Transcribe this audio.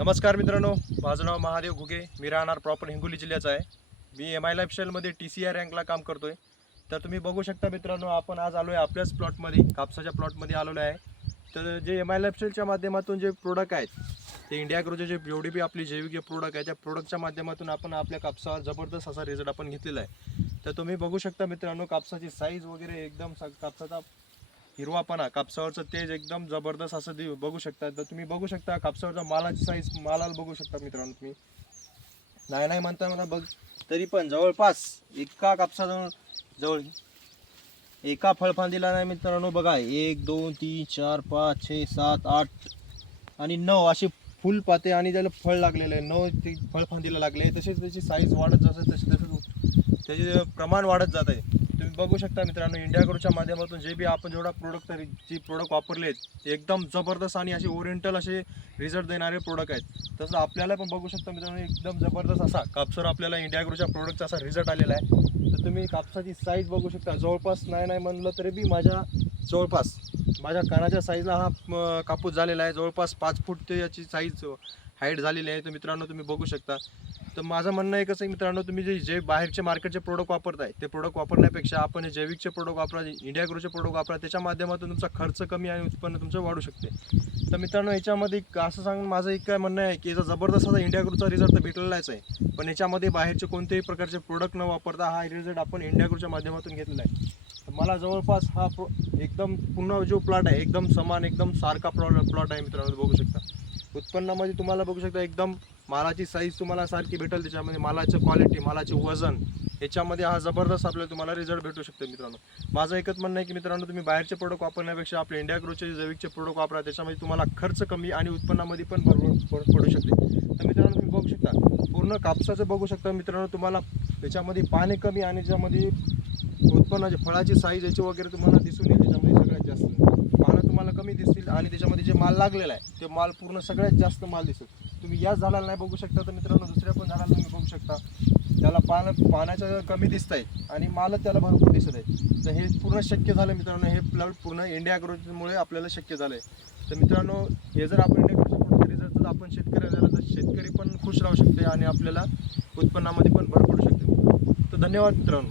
नमस्कार मित्रांनो, माझं नाव महादेव घुगे. मी राहणार प्रॉपर हिंगोली जिल्ह्याचा आहे. मी एम आय लाईफस्टाईलमध्ये TCI रँकला काम करतोय. तर तुम्ही बघू शकता मित्रांनो, आपण आज आलो आहे आपल्याच प्लॉटमध्ये, कापसाच्या प्लॉटमध्ये आलेलो आहे. तर जे एम आय लाईफस्टाईलच्या माध्यमातून जे प्रोडक्ट आहेत, ते इंडिया ॲग्रोचे जे जेवढे बी आपली जैविक प्रोडक्ट आहे, त्या प्रोडक्टच्या माध्यमातून आपण आपल्या कापसावर जबरदस्त असा रिझल्ट आपण घेतलेला आहे. तर तुम्ही बघू शकता मित्रांनो, कापसाची साईज वगैरे एकदम कापसाचा हिरवापणा, कापसावरचं तेज एकदम जबरदस्त असं बघू शकता. तर तुम्ही बघू शकता कापसावरचा मालाची साईज, मालाला बघू शकता मित्रांनो तुम्ही. नाही म्हणता मला बघ, तरी पण जवळपास एका कापसाजवळ जवळ एका फळफांदीला नाही मित्रांनो बघा, 1 2 3 4 5 6 7 8 आणि 9 असे फुल पाते आणि त्याला फळ लागलेलं आहे. 9 ते फळफांदीला लागले. तसेच त्याची साईज वाढत जाते, तसे त्याचे प्रमाण वाढत जात आहे. तुम्ही बघू शकता मित्रांनो, इंडिया ॲग्रोच्या माध्यमातून जे बी आपण जेवढा प्रोडक्ट वापरले ते एकदम जबरदस्त आणि असे ओरिएंटल असे रिझल्ट देणारे प्रोडक्ट आहेत. तसं आपल्याला पण बघू शकता मित्रांनो, एकदम जबरदस्त असा कापसावर आपल्याला इंडिया ॲग्रोच्या प्रोडक्टचा असा रिझल्ट आलेला आहे. तर तुम्ही कापसाची साईज बघू शकता. जवळपास नाही म्हणलं तरी बी जवळपास माझ्या कानाच्या साईजला हा कापूस झालेला आहे. जवळपास 5 फूट ते याची साईज हाईट झालेली आहे. तर मित्रांनो तुम्ही बघू शकता. तर माझं म्हणणं एकच आहे मित्रांनो, तुम्ही जे बाहेरचे मार्केटचे प्रोडक्ट वापरताय, ते प्रोडक्ट वापरण्यापेक्षा आपण हे जैविकचे प्रोडक्ट वापरा, इंडिया ॲग्रोचे प्रोडक्ट वापरा. त्याच्या माध्यमातून तुमचा खर्च कमी आणि उत्पन्न तुमचं वाढू शकते. तर मित्रांनो, याच्यामध्ये असं सांगून माझं एक काय म्हणणं आहे की याचा जबरदस्त असा इंडिया ॲग्रोचा रिझल्ट तर भेटलेलाच आहे, पण याच्यामध्ये बाहेरचे कोणत्याही प्रकारचे प्रोडक्ट न वापरता हा रिझल्ट आपण इंडिया ॲग्रोच्या माध्यमातून घेतलेला आहे. तर मला जवळपास हा एकदम पूर्ण जो प्लॉट आहे एकदम समान, एकदम सारखा प्लॉट आहे मित्रांनो. बघू शकता उत्पन्नामध्ये तुम्हाला बघू शकता एकदम मालाची साईज तुम्हाला सारखी भेटेल. त्याच्यामध्ये मालाचं क्वालिटी, मालाचे वजन, याच्यामध्ये हा जबरदस्त आपल्याला तुम्हाला रिझल्ट भेटू शकतो मित्रांनो. माझं एकच म्हणणं आहे की मित्रांनो, तुम्ही बाहेरचे प्रोडक्ट वापरण्यापेक्षा आपले इंडिया ॲग्रोचे जैविकचे प्रोडक्ट वापरा. त्याच्यामध्ये तुम्हाला खर्च कमी आणि उत्पन्नामध्ये पण पडू शकते. तर मित्रांनो तुम्ही बघू शकता, पूर्ण कापसाचं बघू शकता मित्रांनो, तुम्हाला त्याच्यामध्ये पाणी कमी आणि त्याच्यामध्ये उत्पन्नाचे फळाची साईज याची वगैरे तुम्हाला दिसून येईल. त्याच्यामध्ये सगळ्यात जास्त पानं तुम्हाला कमी दिसतील आणि त्याच्यामध्ये जे माल लागलेला आहे ते माल पूर्ण सगळ्यात जास्त माल दिसेल. तुम्ही याच झाडाला नाही बघू शकता, तर मित्रांनो दुसऱ्या पण झाडाला तुम्ही बघू शकता, त्याला पाण्याचं कमी दिसत आहे आणि माल त्याला भरपूर दिसत आहे. तर हे पूर्ण शक्य झालं मित्रांनो, हे प्लॉट पूर्ण इंडिया ॲग्रोमुळे आपल्याला शक्य झालं आहे. तर मित्रांनो, हे जर आपण इंडिया ॲग्रोच्या प्रोडक्ट रिझल्ट जर आपण शेतकऱ्याला दिला तर शेतकरी पण खुश राहू शकते आणि आपल्याला उत्पन्नामध्ये पण भर पडू शकते. तर धन्यवाद मित्रांनो.